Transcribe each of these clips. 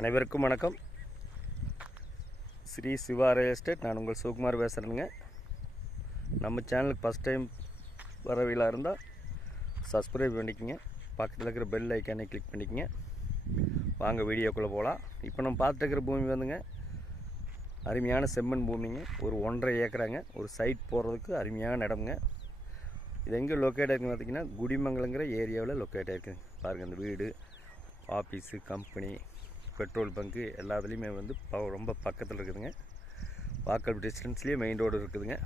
அனைவருக்கும் வணக்கம். Shri Siva real estate. நான் உங்கள் சிவகுமார் பேசுகிறேனுங்க. நம்ம சேனலுக்கு ஃபஸ்ட் டைம் வரவில்லை இருந்தால் சப்ஸ்கிரைப் பண்ணிக்கோங்க. பக்கத்தில் இருக்கிற பெல் ஐக்கானை கிளிக் பண்ணிக்கோங்க. வாங்க வீடியோக்குள்ளே போகலாம். இப்போ நம்ம பார்த்துட்டு இருக்கிற பூமி வந்துங்க அருமையான செம்மண் பூமிங்க. ஒரு 1.5 ஏக்கராங்க. ஒரு சைட் போகிறதுக்கு அருமையான இடம்ங்க. இது எங்கே லொக்கேட் ஆகிருக்குன்னு பார்த்திங்கன்னா குடிமங்கலங்கிற ஏரியாவில் லொக்கேட் ஆகிருக்குங்க. பாருங்கள், அந்த வீடு, ஆஃபீஸு, கம்பெனி, பெட்ரோல் பங்கு எல்லாத்துலேயுமே வந்து ரொம்ப பக்கத்தில் இருக்குதுங்க. வாக்கல் டிஸ்டன்ஸ்லேயே மெயின் ரோடு இருக்குதுங்க.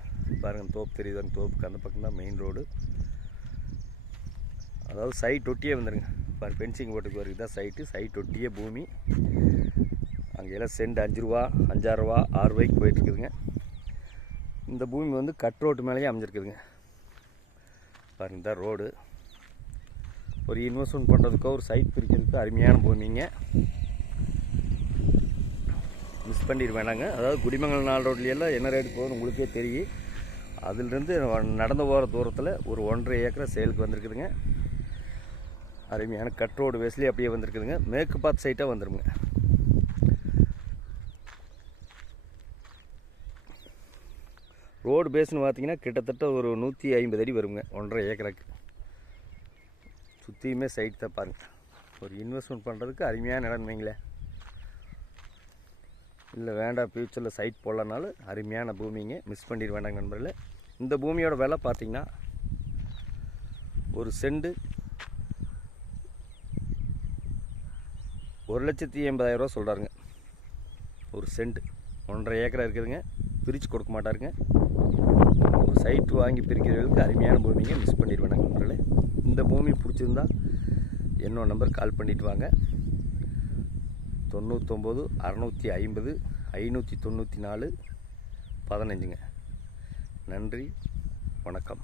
பாருங்கள், தோப்பு தெரியுதாங்க. தோப்புக்கு அந்த பக்கம் தான் மெயின் ரோடு. அதாவது சைட் ஒட்டியே வந்துடுங்க. பாரு, ஃபென்சிங் போட்டுக்கு வருது தான் சைட் ஒட்டியே பூமி. அங்கெல்லாம் சென்ட் 5 ரூபா, 5-6 ரூபா, 6 ரூபாய்க்கு போயிட்டுருக்குதுங்க. இந்த பூமி வந்து கட் ரோட்டு மேலேயே அமைஞ்சிருக்குதுங்க. பாருங்கள், தான் ரோடு. ஒரு இன்வெஸ்ட்மெண்ட் பண்ணுறதுக்கோ ஒரு சைட் பிரிக்கிறதுக்கோ அருமையான பூமிங்க. மிஸ் பண்ணிட வேண்டாங்க. அதாவது குடிமங்கலம் 4 ரோட்லையெல்லாம் என்ன ரேட்டு போகுதுன்னு உங்களுக்கே தெரியும். அதிலிருந்து நடந்து போகிற தூரத்தில் ஒரு 1.5 ஏக்கரை சேலுக்கு வந்திருக்குதுங்க. அருமையான கட் ரோடு வேஸ்லேயே அப்படியே வந்திருக்குதுங்க. மேற்கு பார்த்து சைட்டாக வந்துடுங்க. ரோடு பேஸ்னு பார்த்தீங்கன்னா கிட்டத்தட்ட ஒரு 150 அடி வருங்க 1.5 ஏக்கருக்கு. சுற்றியுமே சைட் தான். பாருங்கள், ஒரு இன்வெஸ்ட்மெண்ட் பண்ணுறதுக்கு அருமையான இடம் வைங்களேன். இல்லை வேண்டாம், ஃப்யூச்சரில் சைட் போடலனாலும் அருமையான பூமிங்க. மிஸ் பண்ணிட வேண்டாங்க நண்பர்களே. இந்த பூமியோட விலை பார்த்திங்கன்னா ஒரு செண்டு 1,80,000 ரூபா சொல்கிறாருங்க. ஒரு சென்ட் 1.5 ஏக்கரா இருக்குதுங்க. பிரித்து கொடுக்க மாட்டாருங்க. ஒரு சைட்டு வாங்கி பிரிக்கிறவங்களுக்கு அருமையான பூமிங்க. மிஸ் பண்ணிட வேண்டாங்க நண்பர்களே. இந்த பூமி பிடிச்சிருந்தா என்னோட நம்பர் கால் பண்ணிவிட்டு வாங்க. 99 650 594 15ங்க. நன்றி, வணக்கம்.